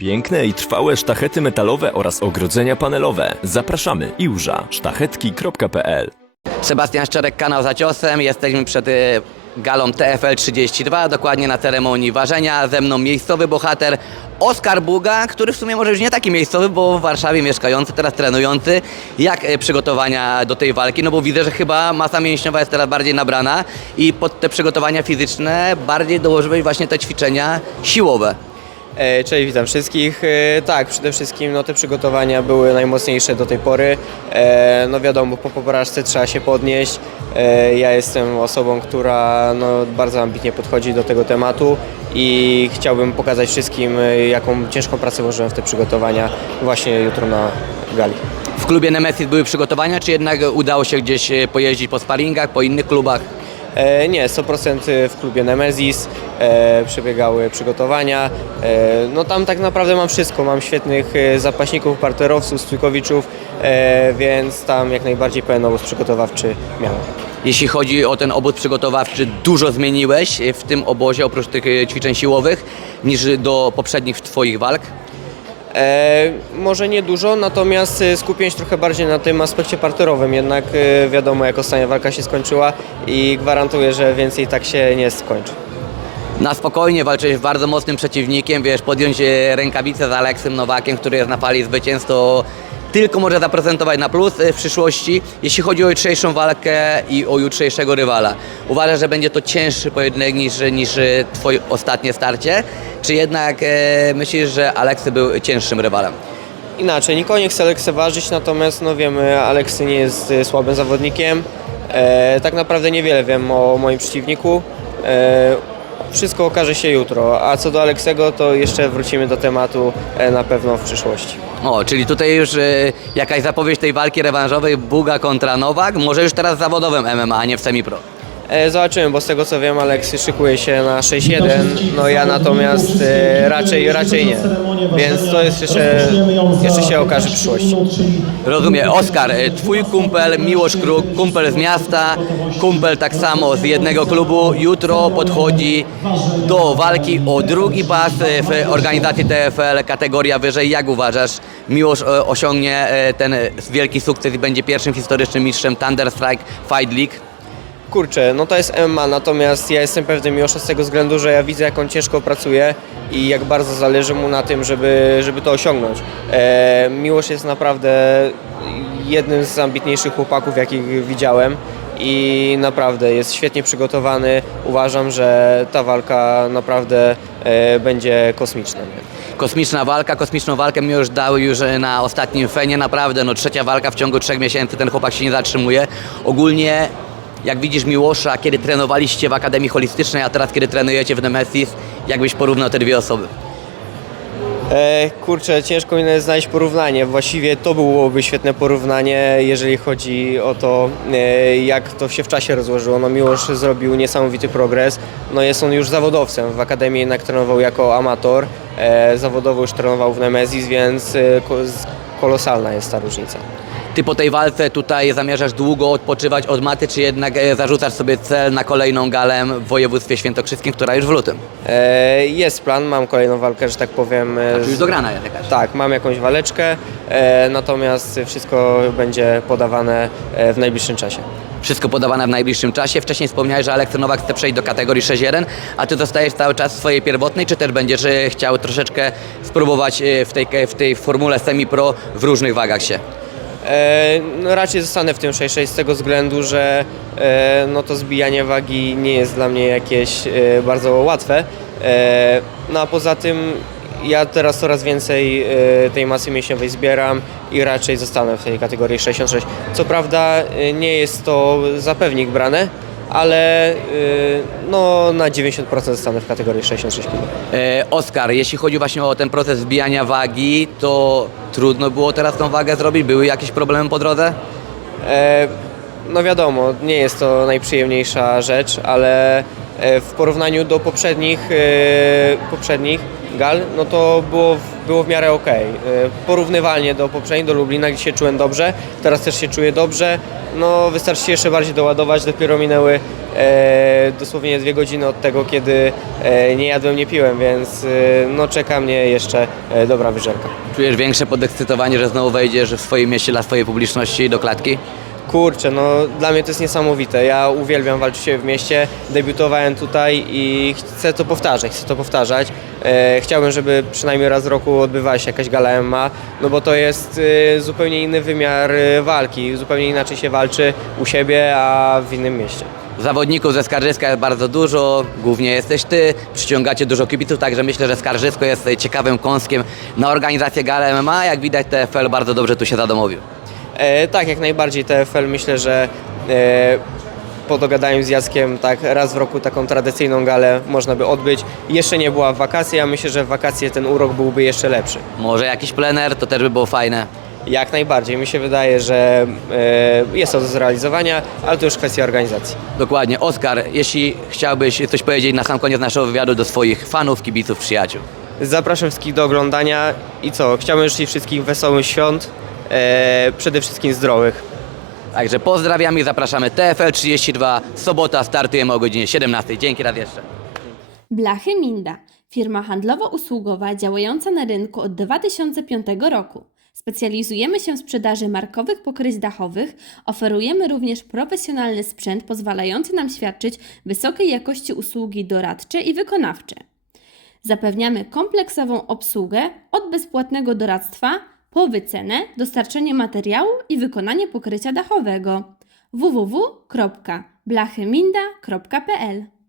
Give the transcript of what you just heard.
Piękne i trwałe sztachety metalowe oraz ogrodzenia panelowe. Zapraszamy iłża sztachetki.pl Sebastian Szczerek, kanał za ciosem. Jesteśmy przed y, galą TFL 32, dokładnie na ceremonii ważenia. Ze mną miejscowy bohater Oskar Buga, który w sumie może już nie taki miejscowy, bo w Warszawie mieszkający, teraz trenujący. Jak y, przygotowania do tej walki? No bo widzę, że chyba masa mięśniowa jest teraz bardziej nabrana i pod te przygotowania fizyczne bardziej dołożyłeś właśnie te ćwiczenia siłowe. E, Cześć, witam wszystkich. E, Tak, przede wszystkim no, te przygotowania były najmocniejsze do tej pory. E, No wiadomo, po porażce trzeba się podnieść. Ja jestem osobą, która no, bardzo ambitnie podchodzi do tego tematu i chciałbym pokazać wszystkim, jaką ciężką pracę włożyłem w te przygotowania właśnie jutro na gali. W klubie Nemesis były przygotowania, czy jednak udało się gdzieś pojeździć po sparingach, po innych klubach? E, Nie, 100% w klubie Nemesis e, przebiegały przygotowania. E, no tam tak naprawdę mam wszystko. Mam świetnych e, zapaśników, parterowców, stójkowiczów, e, więc tam jak najbardziej pełen obóz przygotowawczy miałem. Jeśli chodzi o ten obóz przygotowawczy, dużo zmieniłeś w tym obozie oprócz tych e, ćwiczeń siłowych niż do poprzednich Twoich walk? E, może nie dużo, natomiast e, skupiłem się trochę bardziej na tym aspekcie parterowym, jednak e, wiadomo jak ostatnia walka się skończyła i gwarantuję, że więcej tak się nie skończy. Na spokojnie walczyłeś z bardzo mocnym przeciwnikiem, wiesz, podjąć e, rękawice z Aleksem Nowakiem, który jest na fali zwycięstw, to tylko może zaprezentować na plus e, w przyszłości. Jeśli chodzi o jutrzejszą walkę i o jutrzejszego rywala, uważasz, że będzie to cięższy pojedynek niż, niż Twoje ostatnie starcie? Czy jednak e, myślisz, że Aleksy był cięższym rywalem? Inaczej, nikogo nie chcę lekceważyć, natomiast no wiemy, Aleksy nie jest e, słabym zawodnikiem. E, tak naprawdę niewiele wiem o moim przeciwniku. E, wszystko okaże się jutro, a co do Aleksego, to jeszcze wrócimy do tematu e, na pewno w przyszłości. O, czyli tutaj już e, jakaś zapowiedź tej walki rewanżowej Buga kontra Nowak, może już teraz zawodowym MMA, a nie w semi-pro. E, zobaczymy, bo z tego co wiem, Aleksy szykuje się na 6-1, no ja natomiast e, raczej, raczej nie. Więc to jest jeszcze, jeszcze się okaże w przyszłości. Rozumiem. Oskar, e, twój kumpel Miłosz Kruk, kumpel z miasta, kumpel tak samo z jednego klubu, jutro podchodzi do walki o drugi pas e, w organizacji TFL, kategoria wyżej. Jak uważasz, Miłosz osiągnie ten wielki sukces i będzie pierwszym historycznym mistrzem Thunder Strike Fight League? Kurczę, no to jest MMA, natomiast ja jestem pewny Miłosza z tego względu, że ja widzę jak on ciężko pracuje i jak bardzo zależy mu na tym, żeby, żeby to osiągnąć. E, Miłosz jest naprawdę jednym z ambitniejszych chłopaków, jakich widziałem i naprawdę jest świetnie przygotowany. Uważam, że ta walka naprawdę e, będzie kosmiczna. Kosmiczna walka, kosmiczną walkę mi już dał już e, na ostatnim fenie, naprawdę, no trzecia walka w ciągu trzech miesięcy, ten chłopak się nie zatrzymuje. Ogólnie, jak widzisz Miłosza, kiedy trenowaliście w Akademii Holistycznej, a teraz kiedy trenujecie w Nemesis, jakbyś porównał te dwie osoby? E, kurczę, ciężko mi znaleźć porównanie. Właściwie to byłoby świetne porównanie, jeżeli chodzi o to, e, jak to się w czasie rozłożyło. No Miłosz zrobił niesamowity progres. No jest on już zawodowcem. W Akademii jednak trenował jako amator. E, zawodowo już trenował w Nemesis, więc e, kolosalna jest ta różnica. Ty po tej walce tutaj zamierzasz długo odpoczywać od maty, czy jednak e, zarzucasz sobie cel na kolejną galę w województwie świętokrzyskim, która już w lutym? E, jest plan, mam kolejną walkę, że tak powiem. e, Czy już z- dograna jest jakaś? Tak, mam jakąś waleczkę, e, natomiast wszystko będzie podawane e, w najbliższym czasie. Wszystko podawane w najbliższym czasie. Wcześniej wspomniałeś, że Aleksa Nowak chce przejść do kategorii 6-1, a ty zostajesz cały czas w swojej pierwotnej, czy też będziesz e, chciał troszeczkę spróbować e, w tej, w tej formule semi-pro w różnych wagach się? E, no raczej zostanę w tym 6-6 z tego względu, że e, no to zbijanie wagi nie jest dla mnie jakieś e, bardzo łatwe. No a poza tym ja teraz coraz więcej tej masy mięśniowej zbieram i raczej zostanę w tej kategorii 66. Co prawda nie jest to za pewnik brane, ale e, no na 90% zostanę w kategorii 66 kg. E, Oskar, jeśli chodzi właśnie o ten proces wbijania wagi, to trudno było teraz tą wagę zrobić? Były jakieś problemy po drodze? E, No wiadomo, nie jest to najprzyjemniejsza rzecz, ale e, w porównaniu do poprzednich, e, poprzednich gal, no to było, w- było w miarę ok. Porównywalnie do poprzednich, do Lublina, gdzie się czułem dobrze, teraz też się czuję dobrze. No wystarczy się jeszcze bardziej doładować. Dopiero minęły e, dosłownie dwie godziny od tego, kiedy e, nie jadłem, nie piłem, więc e, no czeka mnie jeszcze e, dobra wyżerka. Czujesz większe podekscytowanie, że znowu wejdziesz w swoim mieście dla swojej publiczności do klatki? Kurczę, no dla mnie to jest niesamowite. Ja uwielbiam walczyć się w mieście, debiutowałem tutaj i chcę to powtarzać, chcę to powtarzać. E, chciałbym, żeby przynajmniej raz w roku odbywała się jakaś gala MMA, no bo to jest e, zupełnie inny wymiar e, walki, zupełnie inaczej się walczy u siebie, a w innym mieście. Zawodników ze Skarżyska jest bardzo dużo, głównie jesteś ty, przyciągacie dużo kibiców, także myślę, że Skarżysko jest tutaj ciekawym kąskiem na organizację Gala MMA. Jak widać TFL bardzo dobrze tu się zadomowił. E, tak, jak najbardziej TFL myślę, że e, po dogadaniu z Jackiem tak raz w roku taką tradycyjną galę można by odbyć. Jeszcze nie była w wakacje, a myślę, że w wakacje ten urok byłby jeszcze lepszy. Może jakiś plener, to też by było fajne. Jak najbardziej. Mi się wydaje, że e, jest to do zrealizowania, ale to już kwestia organizacji. Dokładnie. Oskar, jeśli chciałbyś coś powiedzieć na sam koniec naszego wywiadu do swoich fanów, kibiców, przyjaciół. Zapraszam wszystkich do oglądania i co? Chciałbym życzyć wszystkim wesołych świąt, e, przede wszystkim zdrowych. Także pozdrawiamy i zapraszamy TFL 32. Sobota startujemy o godzinie 17. Dzięki raz jeszcze. Blachy Minda, firma handlowo-usługowa działająca na rynku od 2005 roku. Specjalizujemy się w sprzedaży markowych pokryć dachowych, oferujemy również profesjonalny sprzęt pozwalający nam świadczyć wysokiej jakości usługi doradcze i wykonawcze. Zapewniamy kompleksową obsługę od bezpłatnego doradztwa po wycenę, dostarczenie materiału i wykonanie pokrycia dachowego. www.blachyminda.pl